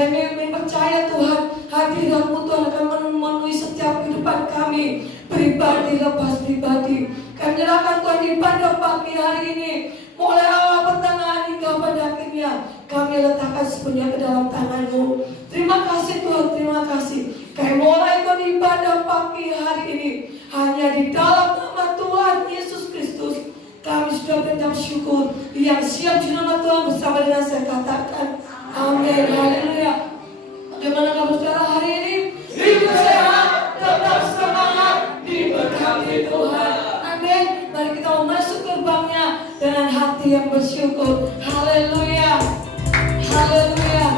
Kami percaya Tuhan, hadirat-Mu Tuhan akan memenuhi setiap kehidupan kami, pribadi lepas pribadi. Kami menyerahkan Tuhan ibadah pagi hari ini, mulai awal pertengahan hingga pada akhirnya, kami letakkan sepenuhnya ke dalam tangan-Mu. Terima kasih Tuhan, terima kasih. Kami mulai Tuhan ibadah pagi hari ini hanya di dalam nama Tuhan Yesus Kristus. Kami sudah mengucap syukur. Yang siap di nama Tuhan bersama dengan saya katakan amin. Haleluya. Bagaimana kabar saudara hari ini? Hidup sehat, tetap semangat, diberkati Tuhan. Amin. Mari kita masuk gerbangnya dengan hati yang bersyukur. Haleluya. Haleluya.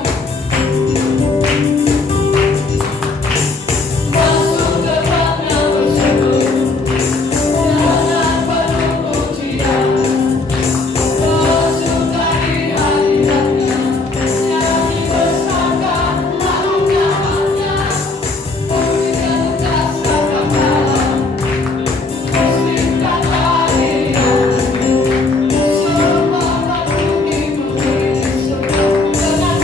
Dengan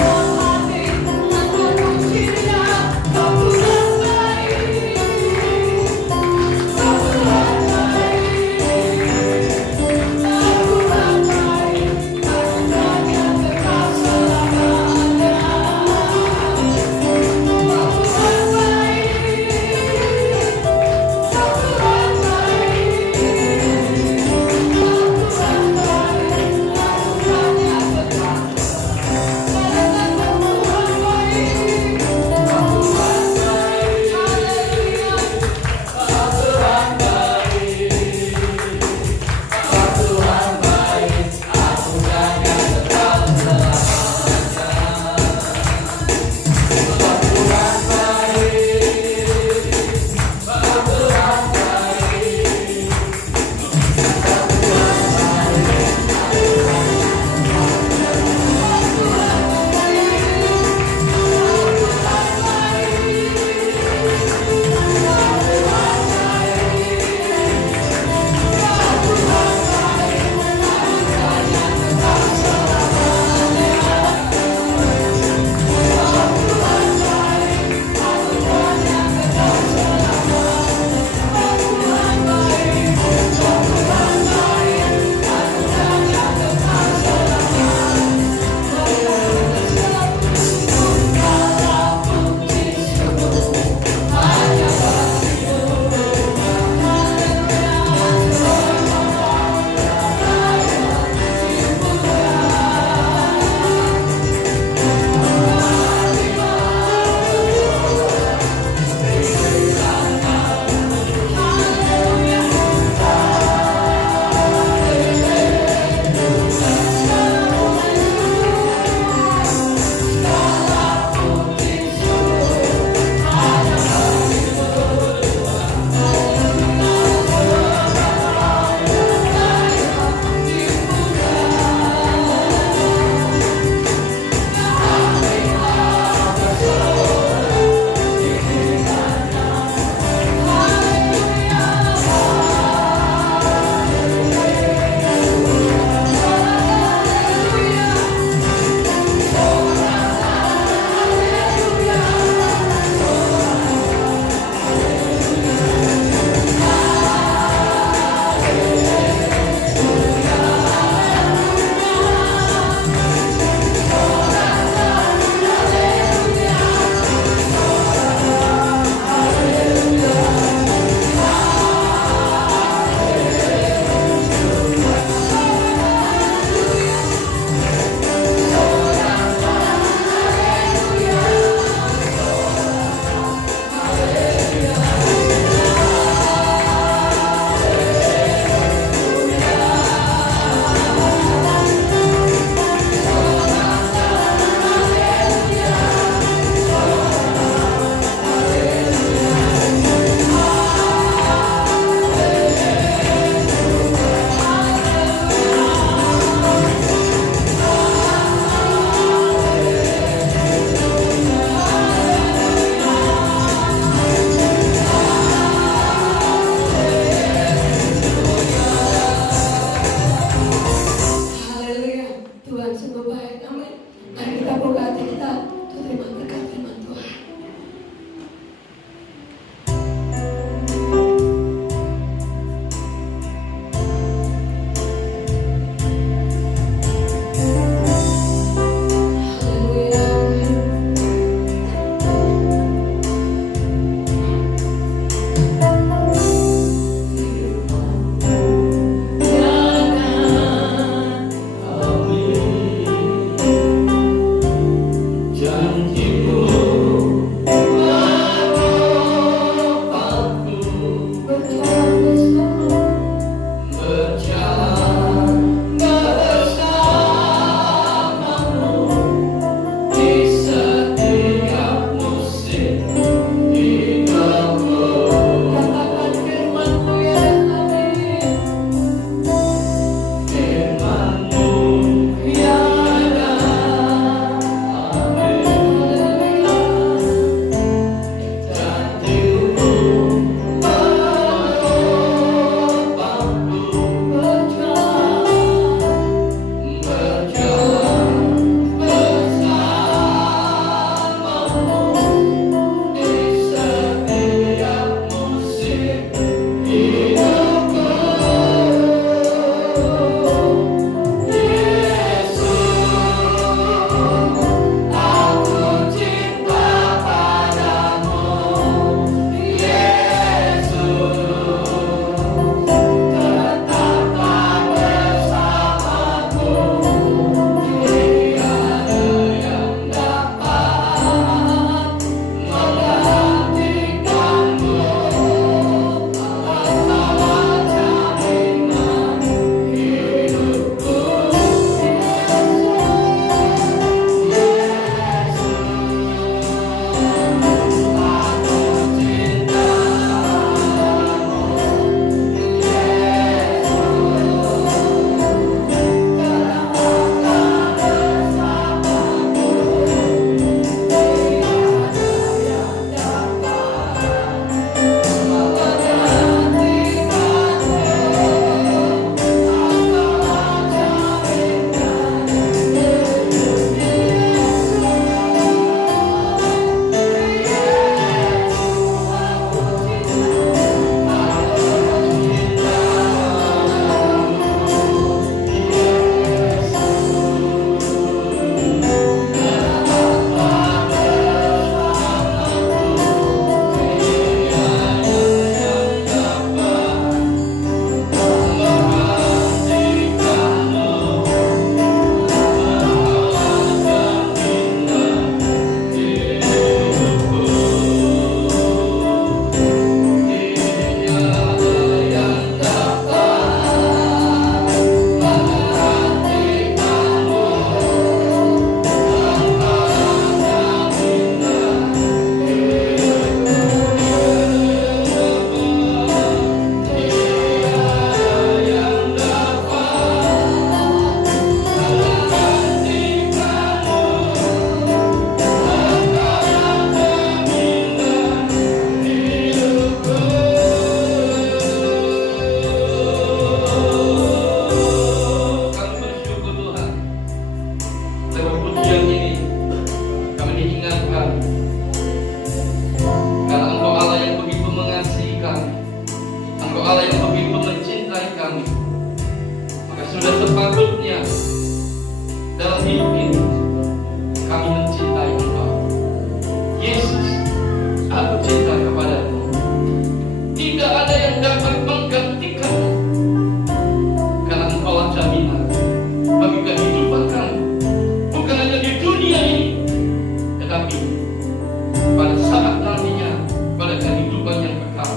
pada saat nantinya pada kehidupan yang kekal.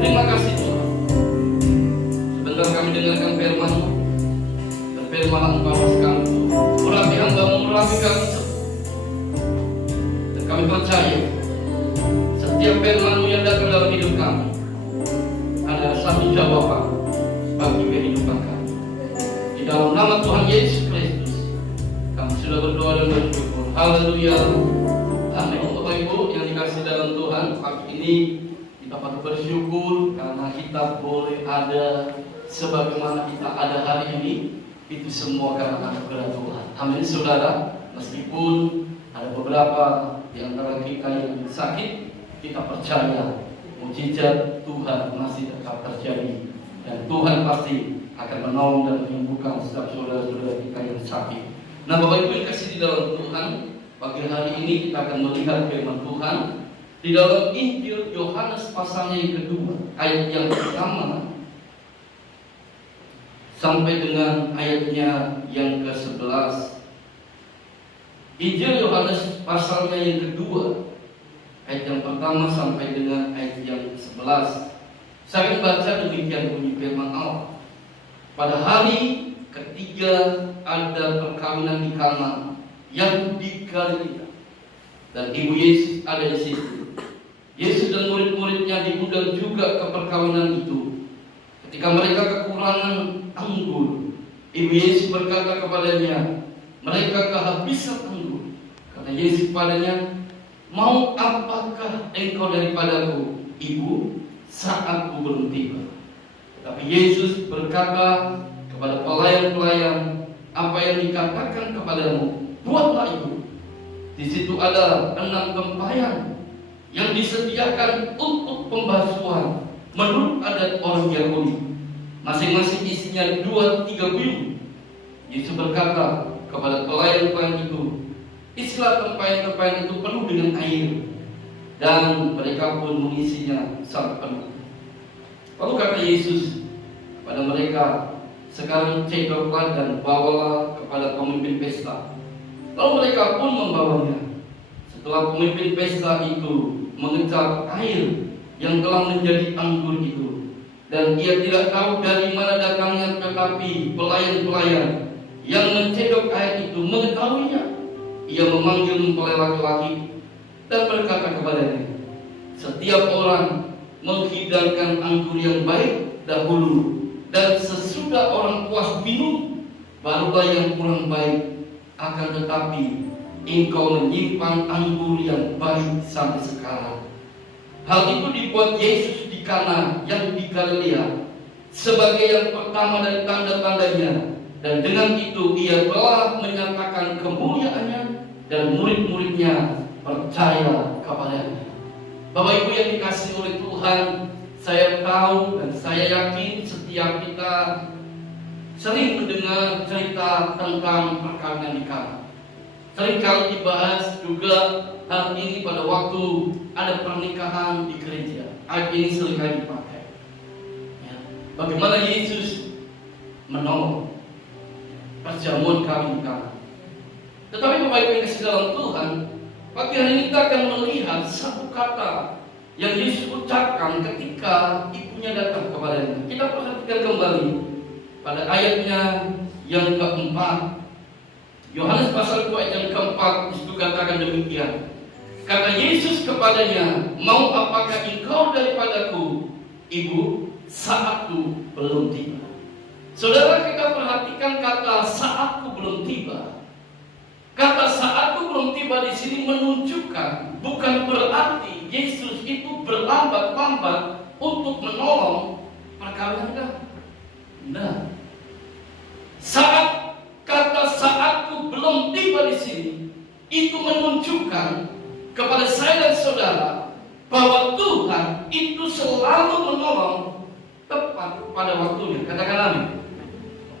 Terima kasih Tuhan. Sebentar kami dengarkan firman-Mu, dan firman Engkau kami urapi hamba-Mu, urapi kami semua. Dan kami percaya setiap firman-Mu yang datang dalam hidup kami adalah satu jawaban bagi kehidupan kami. Di dalam nama Tuhan Yesus Kristus kami sudah berdoa dan bersyukur. Haleluya. Amin. Bapak Ibu yang dikasih dalam Tuhan, pagi ini kita patut bersyukur karena kita boleh ada sebagaimana kita ada hari ini. Itu semua karena anugerah Tuhan. Amin saudara. Meskipun ada beberapa di antara kita yang sakit, kita percaya mujizat Tuhan masih tetap terjadi, dan Tuhan pasti akan menolong dan menyembuhkan setiap saudara-saudara kita yang sakit. Nah, Bapak Ibu yang kasih di dalam Tuhan, pagi hari ini kita akan melihat firman Tuhan di dalam Injil Yohanes pasalnya yang kedua, ayat yang pertama sampai dengan ayatnya yang ke-11. Injil Yohanes pasalnya yang kedua, ayat yang pertama sampai dengan ayat yang ke-11. Saya akan baca demikian bunyi firman Allah. Pada hari ketiga ada perkawinan di Kana yang di Galilea, dan Ibu Yesus ada di situ. Yesus dan murid-muridnya diundang juga ke perkawinan itu. Ketika mereka kekurangan anggur, Ibu Yesus berkata kepadanya, mereka kehabisan anggur. Kata Yesus padanya, mau apakah engkau daripadaku, Ibu? Saatku belum tiba. Tapi Yesus berkata kepada pelayan-pelayan, apa yang dikatakan kepadamu, buatlah itu. Di situ ada 6 tempayan yang disediakan untuk pembasuhan menurut adat orang Yahudi. Masing-masing isinya 2-3 buyung. Yesus berkata kepada pelayan-pelayan itu, isilah tempayan-tempayan itu penuh dengan air. Dan mereka pun mengisinya sampai penuh. Lalu kata Yesus kepada mereka, sekarang cekoklah dan bawalah kepada pemimpin pesta. Lalu mereka pun membawanya. Setelah pemimpin pesta itu mengecap air yang telah menjadi anggur itu, dan ia tidak tahu dari mana datangnya, tetapi pelayan-pelayan yang mencedok air itu mengetahuinya. Ia memanggil mempelai laki-laki dan berkata kepadanya, setiap orang menghidangkan anggur yang baik dahulu, dan sesudah orang puas minum, barulah yang kurang baik. Akan tetapi engkau menyimpan anggur yang baik sampai sekarang. Hal itu dibuat Yesus di Kana yang di Galilea sebagai yang pertama dari tanda-tandanya, dan dengan itu ia telah menyatakan kemuliaannya, dan murid-muridnya percaya kepadanya. Bapak Ibu yang dikasihi oleh Tuhan, saya tahu dan saya yakin setiap kita sering mendengar cerita tentang perkawinan di Kana. Seringkali dibahas juga hal ini pada waktu ada pernikahan di gereja. Ayat ini seringkali dipakai. Ya. Bagaimana Yesus menolong perjamuan kami di Kana. Tetapi Bapak Ibu yang kasih dalam Tuhan, pagi hari ini kita akan melihat satu kata yang Yesus ucapkan ketika ibunya datang kepadanya. Kita perhatikan kembali pada ayatnya yang keempat. Yohanes pasal 2 ayat yang keempat, itu katakan demikian. Kata Yesus kepadanya, mau apakah engkau daripadaku, Ibu? Saatku belum tiba. Saudara, kita perhatikan kata saatku belum tiba. Kata saatku belum tiba di sini menunjukkan bukan berarti Yesus itu berlambat-lambat untuk menolong perkawinan. Nah, kata saatku belum tiba di sini itu menunjukkan kepada saya dan saudara bahwa Tuhan itu selalu menolong tepat pada waktunya. Katakan amin.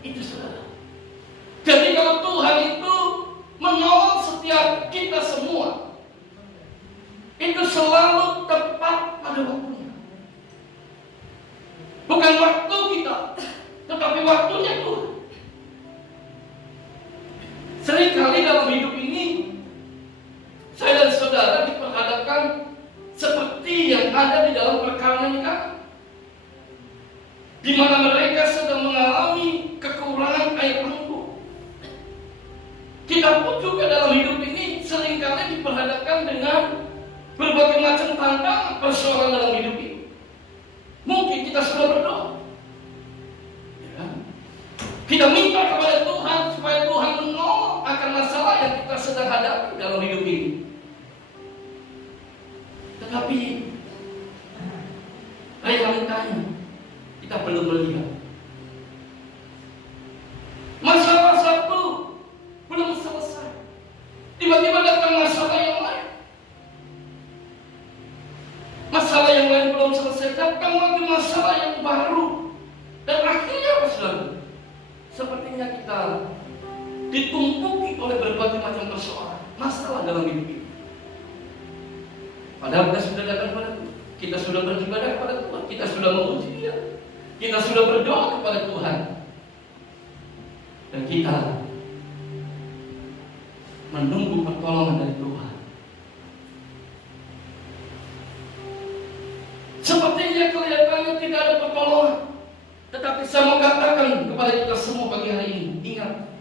Itu saudara. Jadi kalau Tuhan itu menolong setiap kita semua, itu selalu tepat pada waktunya. Bukan waktu kita, tetapi waktunya Tuhan. Seringkali dalam hidup ini ada di dalam perkawinan nikah, di mana mereka sedang mengalami kekurangan air anggur. Kita pun juga dalam hidup ini seringkali diperhadapkan dengan berbagai macam tantangan persoalan dalam hidup ini. Mungkin kita sudah berdoa, ya. Kita minta kepada Tuhan supaya Tuhan menolong akan masalah yang kita sedang hadapi dalam hidup ini. Tetapi realitanya kita belum melihat. Masalah satu belum selesai, tiba-tiba datang masalah yang lain. Masalah yang lain belum selesai, datang lagi masalah yang baru. Dan akhirnya apa saudara? Sepertinya kita ditumpuki oleh berbagai macam persoalan, masalah dalam hidup ini. Padahal kita sudah datang kepada Tuhan, kita sudah beribadah kepada Tuhan, kita sudah memuji Dia, kita sudah berdoa kepada Tuhan, dan kita menunggu pertolongan dari Tuhan. Sepertinya kelihatannya tidak ada pertolongan. Tetapi saya mau katakan kepada kita semua pagi hari ini, ingat,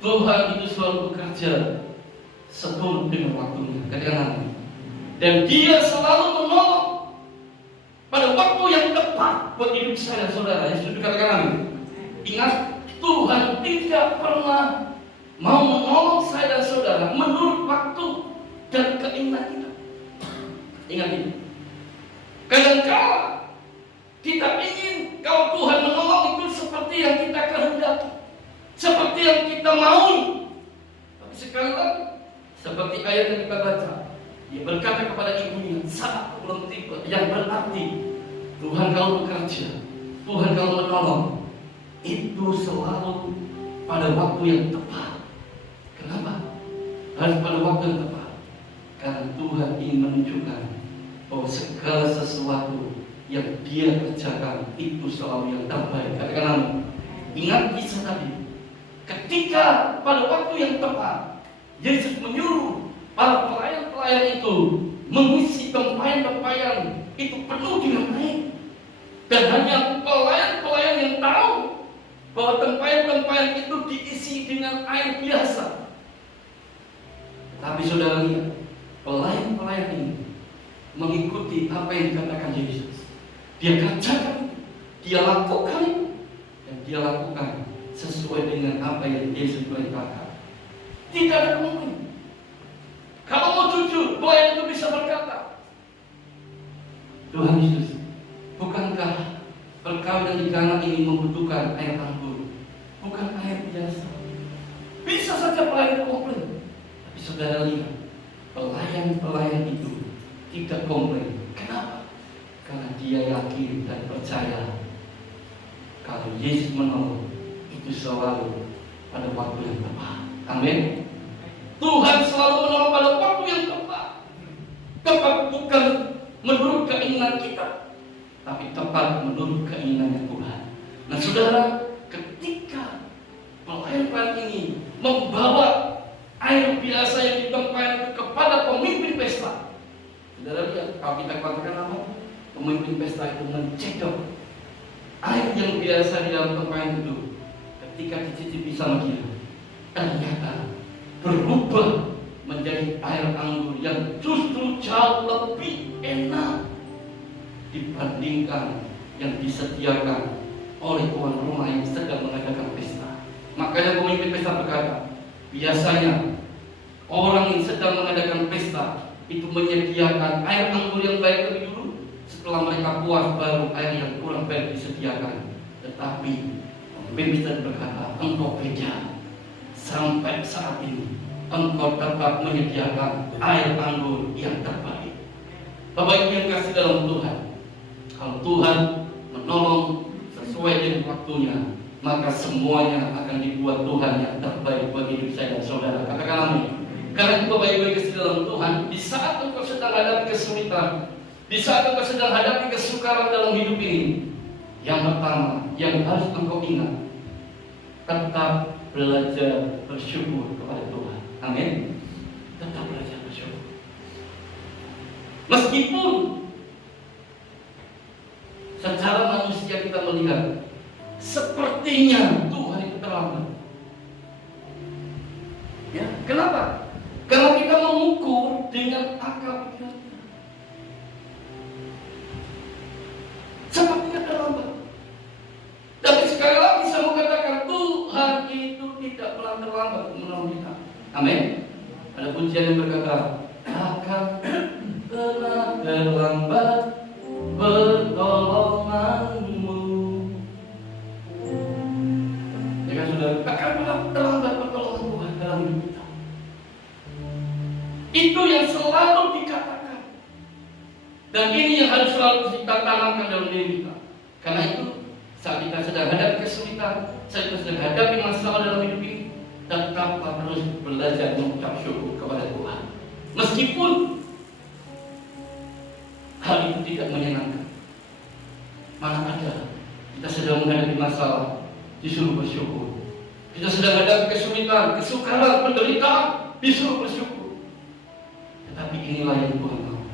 Tuhan itu selalu bekerja seturut dengan waktunya. Katakan amin. Dan Dia selalu menolong pada waktu yang tepat buat hidup saya dan saudara. Yang sudah katakan amin. Ingat, Tuhan tidak pernah mau menolong saya dan saudara menurut waktu dan keinginan kita. Ingat ini. Kadang-kala kita ingin kalau Tuhan menolong itu seperti yang kita kehendaki, seperti yang kita mau. Tapi sekali lagi, seperti ayat yang kita baca, Dia berkata kepada ibunya, saat belum tiba, yang berarti Tuhan kalau bekerja, Tuhan kalau menolong, itu selalu pada waktu yang tepat. Kenapa? Harus pada waktu yang tepat. Karena Tuhan ingin menunjukkan bahwa segala sesuatu yang Dia kerjakan itu selalu yang terbaik. Katakan amin. Ingat kisah tadi. Ketika pada waktu yang tepat, Yesus menyuruh para pelayan-pelayan itu mengisi tempayan-tempayan itu penuh dengan air. Dan hanya pelayan-pelayan yang tahu bahwa tempayan-tempayan itu diisi dengan air biasa. Tapi saudara lihat, pelayan-pelayan ini mengikuti apa yang dikatakan Yesus. Dia kerjakan itu, Dia lakukan itu, dan Dia lakukan sesuai dengan apa yang Yesus perintahkan. Tidak ada kemungkinan. Kalau mau jujur, pelayan itu bisa berkata, Tuhan Yesus, bukankah perkawinan di Kana ini membutuhkan air anggur, bukan air biasa? Bisa saja pelayan itu komplain. Tapi saudara lihat, pelayan-pelayan itu tidak komplain. Kenapa? Karena dia yakin dan percaya kalau Yesus menolong itu selalu pada waktu yang tepat. Amin. Tuhan selalu menolong pada waktu yang tepat. Tepat bukan menurut keinginan kita, tapi tepat menurut keinginannya Tuhan. Nah saudara, ketika pelayan-pelayan ini membawa air biasa yang ditempayan itu kepada pemimpin pesta, saudara lihat, kalau kita katakan apa? Pemimpin pesta itu mencedok air yang biasa di dalam tempayan itu. Ketika dicicipi sama dia, ternyata berubah menjadi air anggur yang justru jauh lebih enak dibandingkan yang disediakan oleh tuan rumah yang sedang mengadakan pesta. Makanya pemimpin pesta berkata, biasanya orang yang sedang mengadakan pesta itu menyediakan air anggur yang baik lebih dulu. Setelah mereka puas, baru air yang kurang baik disediakan. Tetapi pemimpin pesta berkata, engkau beda. Sampai saat ini engkau tetap menyediakan air anggur yang terbaik. Bapak Ibu yang kasih dalam Tuhan, kalau Tuhan menolong sesuai dengan waktunya, maka semuanya akan dibuat Tuhan yang terbaik bagi hidup saya dan saudara. Katakan amin. Karena itu Bapak Ibu yang kasih dalam Tuhan, di saat engkau sedang hadapi kesulitan, di saat engkau sedang hadapi kesukaran dalam hidup ini, yang pertama yang harus engkau ingat, tetap belajar bersyukur kepada Tuhan. Amin. Tetap belajar bersyukur. Meskipun melihat sepertinya Tuhan itu terlambat. Ya, kenapa? Karena kita mengukur dengan akal pikiran kita. Sepertinya terlambat. Tapi sekali lagi saya mau katakan, Tuhan itu tidak pernah terlambat menolong kita. Amin. Ada pujian yang berkata, akan pernah terlambat pertolonganmu. Ya kan saudara, akan pernah terlambat pertolongan Tuhan dalam hidup kita. Itu yang selalu dikatakan. Dan ini yang harus selalu kita tanamkan dalam diri kita. Karena itu, saat kita sedang hadapi kesulitan, saat kita sedang hadapi masalah dalam hidup ini, tetaplah terus belajar mengucap syukur kepada Tuhan. Meskipun hal itu tidak menyenangkan. Mana ada kita sedang menghadapi masalah, disuruh bersyukur. Kita sedang menghadapi kesulitan, kesukaran, penderitaan, disuruh bersyukur. Tetapi inilah yang Tuhan mau.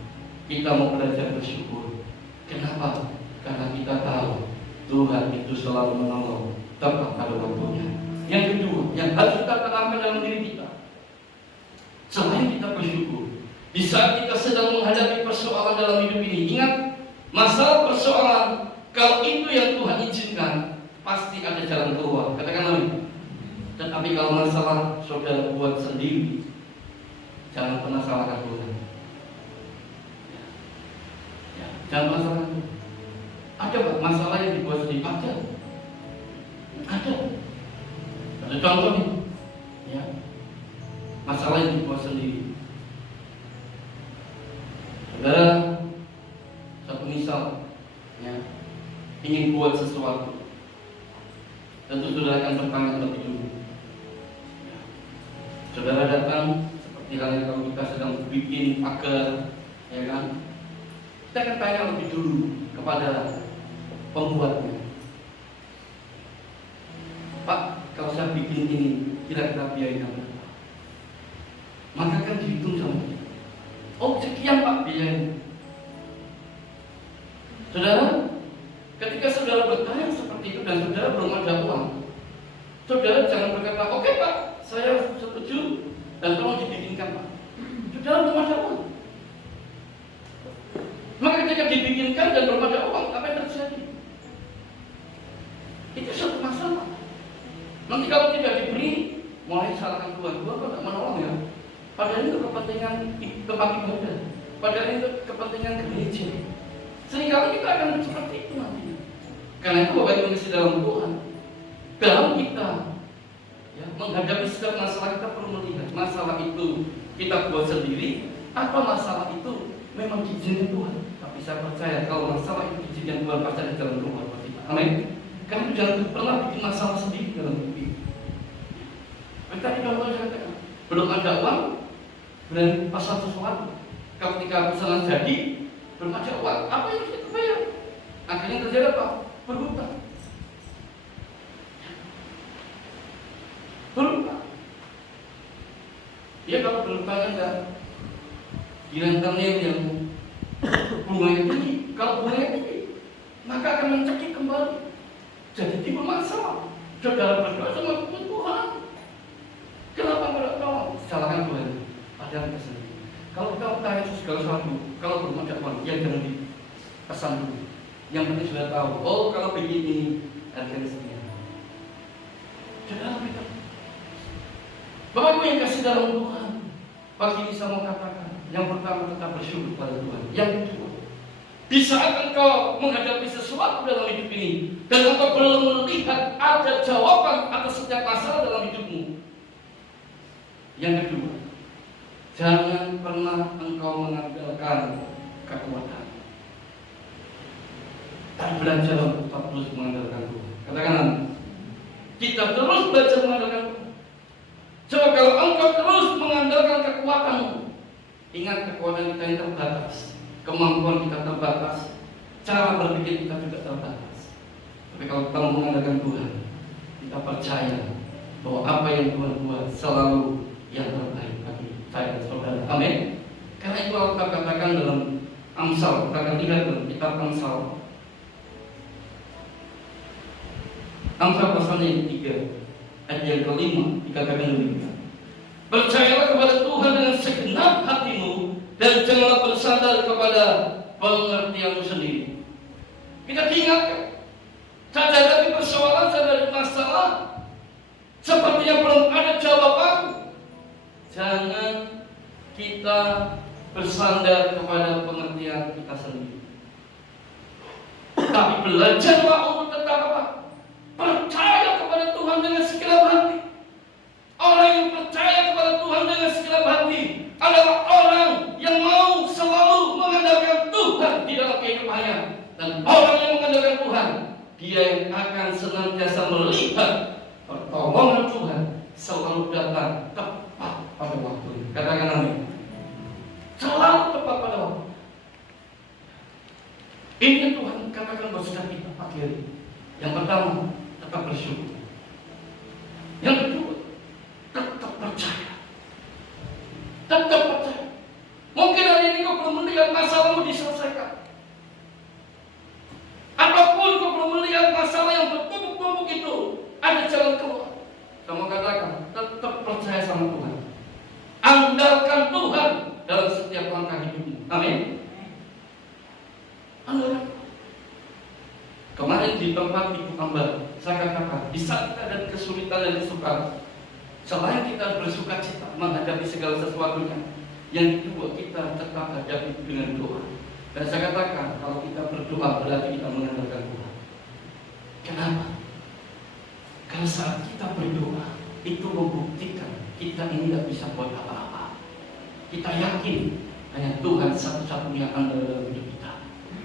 Kita mau belajar bersyukur. Kenapa? Karena kita tahu Tuhan itu selalu menolong tepat pada waktunya. Yang kedua, yang harus kita tanamkan dalam diri kita, selain kita bersyukur, di saat kita sedang menghadapi persoalan dalam hidup ini, ingat, masalah persoalan, kalau itu yang Tuhan izinkan, pasti ada jalan keluar. Katakan amin. Tetapi kalau masalah saudara buat sendiri, jangan pernah salahkan Tuhan. Ya, jangan pernah salahkan Tuhan. Ada Pak, masalah yang dibuat sendiri? Ada. Ada contoh nih, ya, masalah yang dibuat sendiri. Saudara, satu misal, ya, ingin buat sesuatu, tentu saudara akan bertanya lebih dulu. Ya. Saudara datang, seperti halnya kalau kita sedang bikin pagar, ya kan, kita akan tanya lebih dulu kepada pembuatnya. Pak, kalau saya bikin ini, kira-kira biayanya berapa? Maka kan dihitung sama dia. Oh, sekian Pak biayanya. Saudara, ketika saudara bertanya seperti itu dan saudara belum ada uang, saudara jangan berkata, oke Pak, saya setuju dan tolong dibikinkan Pak. Saudara belum ada uang. Maka ketika dibikinkan dan belum ada uang, apa yang terjadi? Itu suatu masalah. Nanti kalau tidak diberi, mulai salahkan Tuhan. Tuhan kok tidak menolong ya? Padahal itu kepentingan tempat ibadah. Padahal itu kepentingan gereja. Sehingga kita akan seperti itu nanti. Karena itu Bapak Ibu mesti dalam Tuhan. Dalam kita ya, menghadapi setiap masalah, kita perlu melihat masalah itu kita buat sendiri atau masalah itu memang diizinkan Tuhan. Tapi saya percaya kalau masalah itu diizinkan Tuhan, pasti ada jalan keluar buat kita. Amin. Kamu jangan pernah bikin masalah sendiri dalam hidup ini. Tadi contohnya saya katakan, belum ada uang, berani pasang sesuatu. Ketika pesanan jadi, belum ada uang, apa yang harus kita bayar? Akhirnya terjadi apa? Berhutang. Berhutang. Dia kalau berhutang enggak, di rentenir yang bunganya tinggi. Kalau bunganya tinggi, maka akan mencekik kembali. Jadi timbul masalah. Saudara berdoa sama Tuhan. Kenapa enggak tolong? Salahkan Tuhan. Padahal kita sendiri. Kalau kita bertanya segala sesuatu, kalau belum ada uang, ya jangan dipesan dulu. Yang penting sudah tahu. Oh, kalau begini harganya sekian. Saudara kita. Bapak Ibu yang kasih dalam Tuhan, pagi ini saya mau katakan, yang pertama tetap bersyukur pada Tuhan. Yang kedua, di saat engkau menghadapi sesuatu dalam hidup ini dan engkau belum melihat ada jawaban atas setiap masalah dalam hidupmu, yang kedua, jangan pernah engkau mengandalkan kekuatan. Tapi belajar untuk tetap terus mengandalkan Tuhan. Katakan, kita terus belajar mengandalkan Tuhan. Coba kalau engkau terus mengandalkan kekuatanmu, ingat kekuatan kita yang terbatas. Kemampuan kita terbatas, cara berpikir kita juga terbatas. Tapi kalau kita mengandalkan Tuhan, kita percaya bahwa apa yang Tuhan buat selalu yang terbaik bagi saya dan saudara. Amin. Karena itu kita katakan dalam Amsal, kita akan lihat dalam kitab Amsal Amsal pasalnya yang ketiga, ayat yang kelima dikatakan demikian. Percayalah kepada Tuhan dengan segenap hatimu dan janganlah bersandar kepada pengertianmu sendiri. Kita diingatkan, saat hadapi persoalan, saat hadapi masalah, sepertinya belum ada jawaban, jangan kita bersandar kepada pengertian kita sendiri. Tapi belajarlah untuk tetap apa? Percaya kepada Tuhan dengan segenap hati. Orang yang percaya kepada Tuhan dengan segenap hati adalah orang yang mau selalu mengandalkan Tuhan di dalam kehidupannya. Dan orang yang mengandalkan Tuhan, dia yang akan senantiasa melihat pertolongan Tuhan selalu datang tepat pada waktunya. Katakan amin. Selalu tepat pada waktu. Ini Tuhan katakan buat setiap kita pagi hari. Yang pertama, tetap bersyukur. Yang kedua, tetap percaya. Tetap percaya. Mungkin hari ini kau belum melihat masalahmu diselesaikan. Apapun kau belum melihat masalah yang bertumpuk-tumpuk itu, ada jalan keluar. Kamu katakan, tetap percaya sama Tuhan. Andalkan Tuhan dalam setiap langkah hidupmu. Amin. Andalkan. Kemarin di tempat Ibu Ambar, saya katakan, di saat kita ada kesulitan dan kesukaran, selain kita bersuka cita menghadapi segala sesuatunya, yang kedua kita tetap hadapi dengan doa. Dan saya katakan, kalau kita berdoa berarti kita mengandalkan Tuhan. Kenapa? Karena saat kita berdoa, itu membuktikan kita ini tidak bisa buat apa-apa. Kita yakin hanya Tuhan satu-satunya andal dalam hidup kita.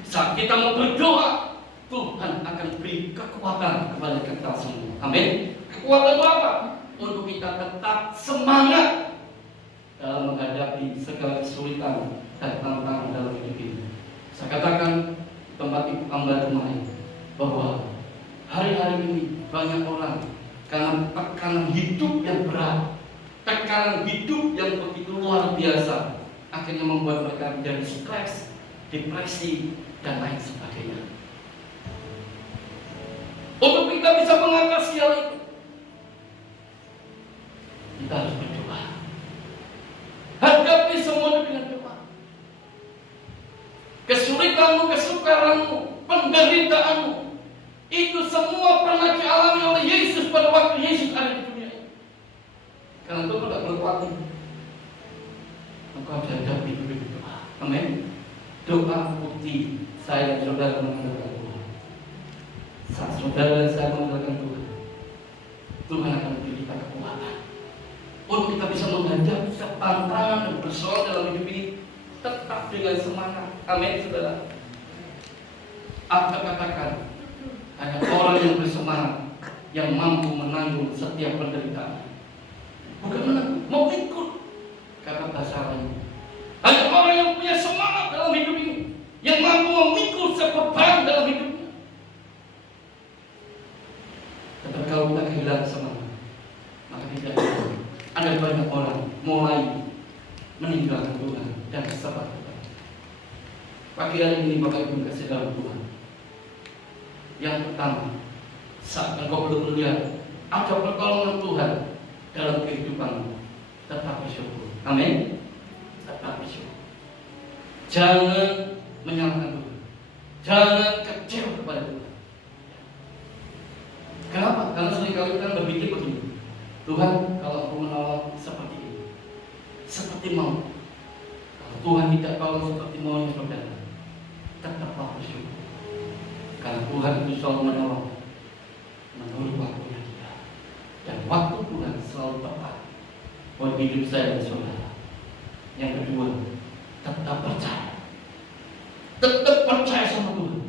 Saat kita mau berdoa, Tuhan akan beri kekuatan kepada kita semua. Amin. Kekuatan itu apa? Untuk kita tetap semangat dalam menghadapi segala kesulitan dan tantangan dalam hidup ini. Saya katakan tempat Ibu Ambar kemarin bahwa hari-hari ini banyak orang karena tekanan hidup yang berat, tekanan hidup yang begitu luar biasa, akhirnya membuat mereka menjadi stres, depresi, dan lain sebagainya. Untuk kita bisa mengatasi hal itu, kita harus berdoa. Hadapi semua dengan doa. Kesulitanmu, kesukaranmu, penderitaanmu, itu semua pernah dialami oleh Yesus pada waktu Yesus ada di dunia ini. Karena itu tidak perlu khawatir. Engkau hadapi dengan doa. Amin. Doa bukti saya dan saudara mengandalkan Tuhan. Saat saudara dan saya mengandalkan Tuhan, Tuhan akan memberi kita kekuatan untuk kita bisa menghadapi tantangan dan persoalan dalam hidup ini tetap dengan semangat. Amin, saudara. Aku katakan, ada orang yang bersemangat, yang mampu menanggung setiap penderitaan. Bukan menanggung, mau ikut. Kata bahasa lain, ada orang yang punya semangat dalam hidup ini, yang mampu memikul sebeban dalam hidupnya. Tetapi kalau kita kehilangan semangat, maka tidak ada banyak orang mulai meninggalkan Tuhan dan berserah Tuhan. Pagi hari ini Bapak Ibu kasih dalam Tuhan. Yang pertama, saat engkau belum melihat ada pertolongan Tuhan dalam kehidupanmu, tetap bersyukur. Amin. Tetap bersyukur. Jangan menyalahkan Tuhan. Jangan kecewa kepada Tuhan. Kenapa? Karena seringkali kita berpikir begini, Tuhan, kalau aku menolong seperti ini, seperti mau. Kalau Tuhan tidak tolong seperti maunya saudara, tetaplah bersyukur. Karena Tuhan itu selalu menolong menurut waktunya Dia. Dan waktu Tuhan selalu tepat buat hidup saya dan saudara. Yang kedua, tetap percaya. Tetap percaya sama Tuhan.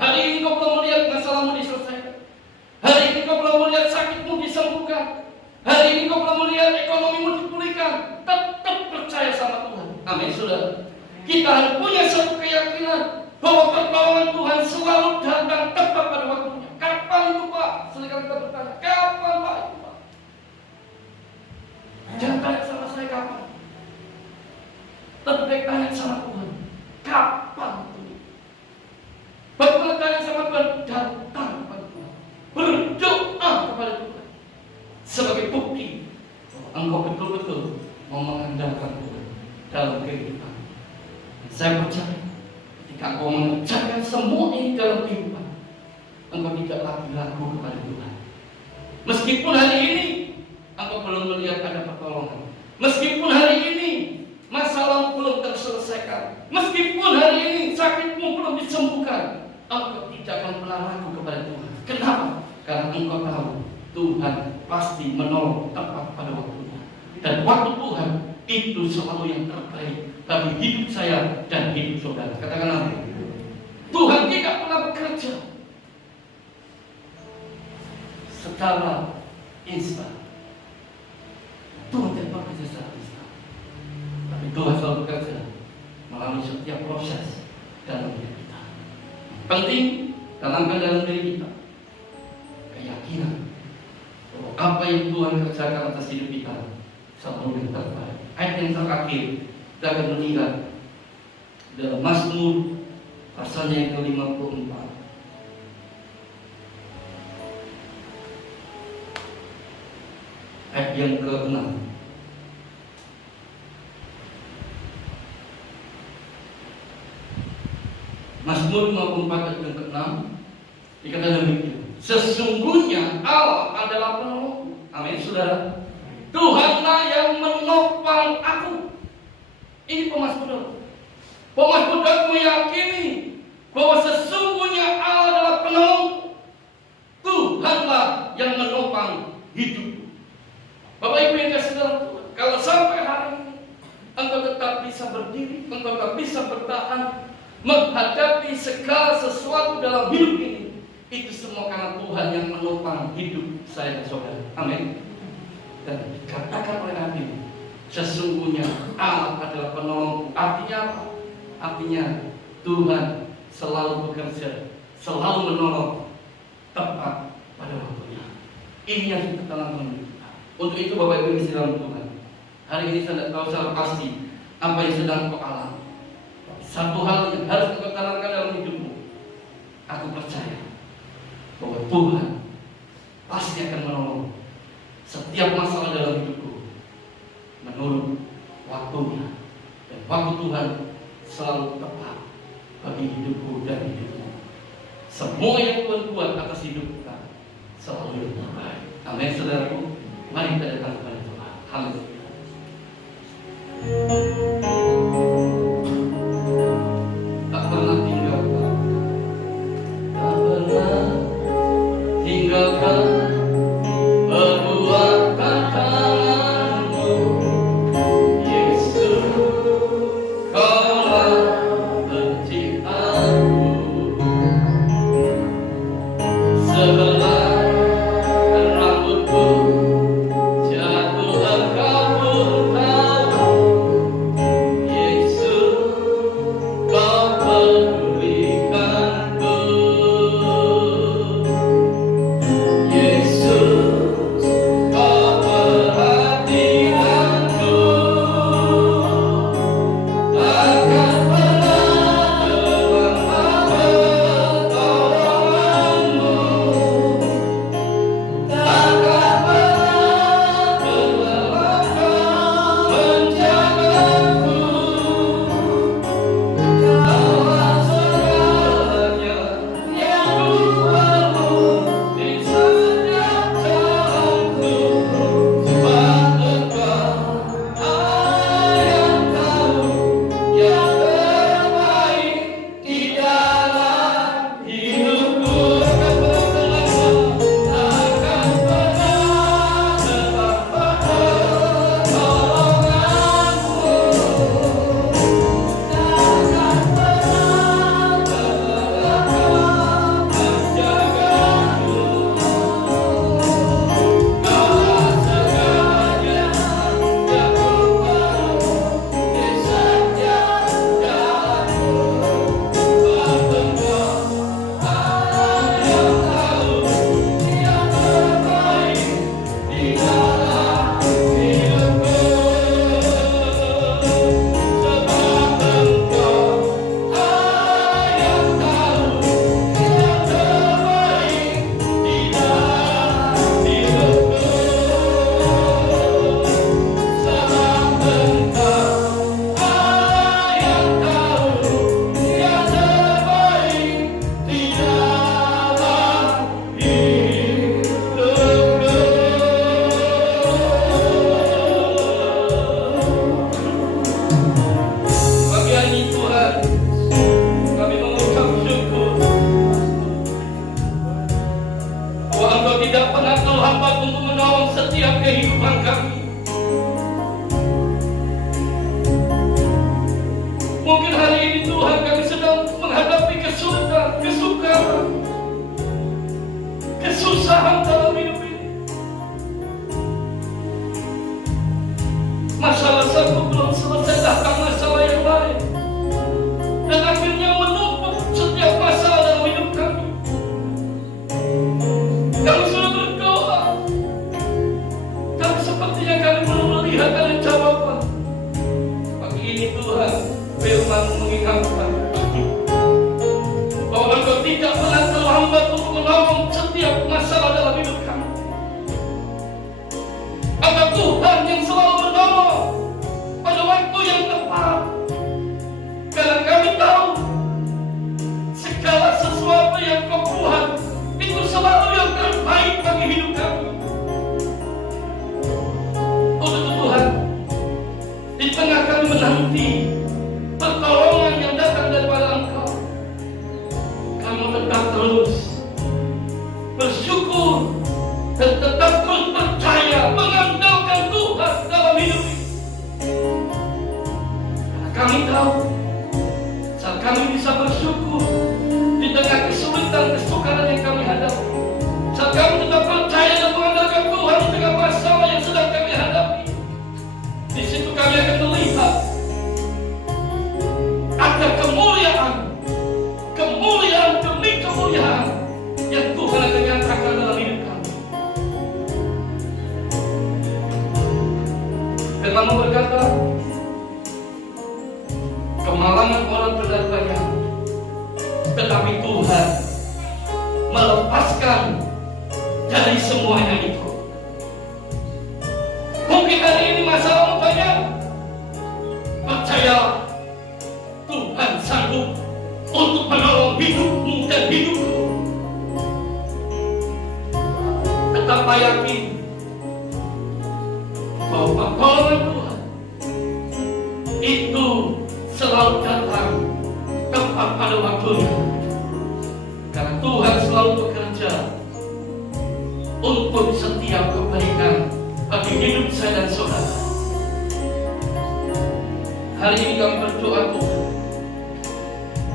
Hari ini kau belum melihat masalahmu diselesaikan. Hari ini kau belum melihat sakitmu disembuhkan. Hari ini kau belum melihat ekonomimu dipulihkan. Tetap percaya sama Tuhan. Amin, saudara. Kita harus punya satu keyakinan bahwa pertolongan Tuhan selalu datang tepat pada waktunya. Kapan itu Pak? Seringkali kita bertanya, kapan Pak itu Pak? Jangan tanya sama saya kapan. Lebih baik tanya sama Tuhan, kapan itu? Bagaimana tanya sama Tuhan? Datang pada Tuhan. Tuhan dalam kehidupan. Saya percaya ketika engkau mengerjakan semua ini dalam kehidupan, engkau tidak lagi ragu kepada Tuhan. Meskipun hari ini engkau belum melihat ada pertolongan, meskipun hari ini masalahmu belum terselesaikan, meskipun hari ini sakitmu belum disembuhkan, engkau tidak akan pernah ragu kepada Tuhan. Kenapa? Karena engkau tahu Tuhan pasti menolong tepat pada waktunya. Dan waktu Tuhan itu selalu yang terbaik bagi hidup saya dan hidup saudara. Katakan amin. Tuhan tidak pernah bekerja secara instan. Tuhan tidak bekerja secara instan, tapi Tuhan selalu bekerja melalui setiap proses dalam hidup kita. Penting tanamkan dalam diri kita keyakinan bahwa apa yang Tuhan kerjakan atas hidup kita selalu yang terbaik. Ayat yang terakhir kita akan melihat dalam Mazmur pasalnya yang ke-54. Ayat yang ke-6. Mazmur 54 ayat yang ke-6 dikatakan demikian. Sesungguhnya Allah adalah penolongku. Amin, saudara. Tuhanlah yang menopang aku. Ini pemazmur Daud. Pemazmur Daud meyakini bahwa sesungguhnya Allah adalah penolongku. Tuhanlah yang menopang hidupku. Bapak Ibu yang kasih dalam Tuhan, kalau sampai hari ini engkau tetap bisa berdiri, engkau tetap bisa bertahan menghadapi segala sesuatu dalam hidup ini, itu semua karena Tuhan yang menopang hidup saya dan saudara. Amin. Dan dikatakan oleh Nabi, sesungguhnya Allah adalah penolongku. Artinya apa? Artinya Tuhan selalu bekerja, selalu menolong tepat pada waktunya. Ini yang kita tanamkan. Untuk itu Bapak Ibu yang dalam Tuhan, hari ini saya tidak tahu secara pasti apa yang sedang kau alami. Satu hal yang harus kau tanamkan dalam hidupmu, aku percaya bahwa Tuhan pasti akan menolong setiap masalah dalam hidupku menurut waktunya. Dan waktu Tuhan selalu tepat bagi hidupku dan hidupmu. Semua yang Tuhan buat atas hidup kita selalu yang terbaik. Amin, saudaraku. Mari kita datang kepada Tuhan. Haleluya. Tak pernah tinggalkan, tak pernah tinggalkan perbuatan tanganmu, Yesus. Kaulah penciptaku, sebelah rambutku jatuh engkau pun tahu. Mungkin hari ini Tuhan kami sedang menghadapi kesulitan, kesukaran, kesusahan dalam hidup ini. Masalah satu belum selesai, datang masalah yang lain, dan akhirnya menumpuk setiap masalah dalam hidup kami. Kami sudah berdoa, tapi sepertinya kami belum melihat ada jawaban. Pagi ini Tuhan, firman mengingatkan bahwa Engkau tidak pernah terlambat untuk menolong setiap masalah dalam hidup kami. Ada Tuhan yang selalu menolong pada waktu yang tepat, karena kami tahu segala sesuatu yang Kau buat itu selalu yang terbaik bagi hidup kami. Untuk Tuhan, di tengah kami menanti pertolongan yang datang daripada Engkau, kami tetap terus bersyukur dan tetap terus percaya mengandalkan Tuhan dalam hidup ini. Karena kami tahu saat kami bisa bersyukur di tengah kesulitan, kesukaran yang kami hadapi, saat kami tetap percaya dan mengandalkan Tuhan di tengah masalah yang sedang kami hadapi, di situ kami akan melihat ada kemuliaan demi kemuliaan yang Tuhan akan nyatakan dalam hidup kami. Firman berkata, kemalangan orang benar banyak, tetapi Tuhan melepaskan dari semuanya itu. Mungkin hari ini masalahmu banyak, percaya Tuhan sanggup untuk menolong hidupmu dan hidupku. Tetap yakin bahwa pertolongan Tuhan itu selalu datang tepat pada waktunya, karena Tuhan selalu bekerja untuk setiap kebaikan bagi hidup saya dan saudara. Hari ini kami berdoa Tuhan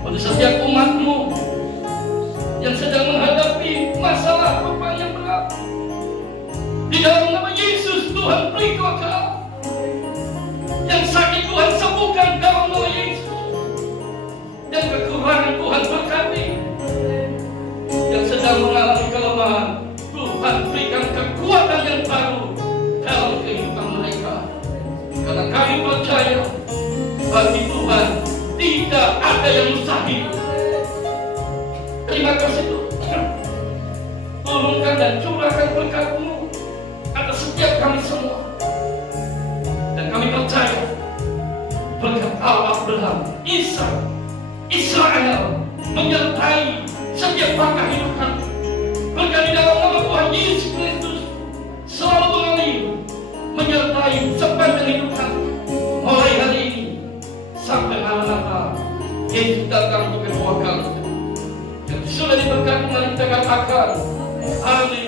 untuk setiap umat-Mu yang sedang menghadapi masalah beban yang berat. Di dalam nama Yesus, Tuhan beri kuasa. Yang sakit Tuhan sembuhkan dalam nama Yesus. Yang kekurangan Tuhan berkati. Yang sedang mengalami kelemahan, Tuhan berikan kekuatan yang baru dalam kehidupan mereka. Karena kami percaya bagi Tuhan tidak ada yang mustahil. Terima kasih Tuhan. Turunkan dan curahkan berkat-Mu atas setiap kami semua. Dan kami percaya berkat Allah Abraham, Ishak, Israel menyertai setiap langkah hidup kami. Berkat di dalam nama Tuhan Yesus Kristus selalu mengalir, menyertai sepanjang hidup kami. Mulai hari ini sampai malam Natal, Yesus datang untuk kedua kali. Yang sudah diberkati, mari kita katakan amin.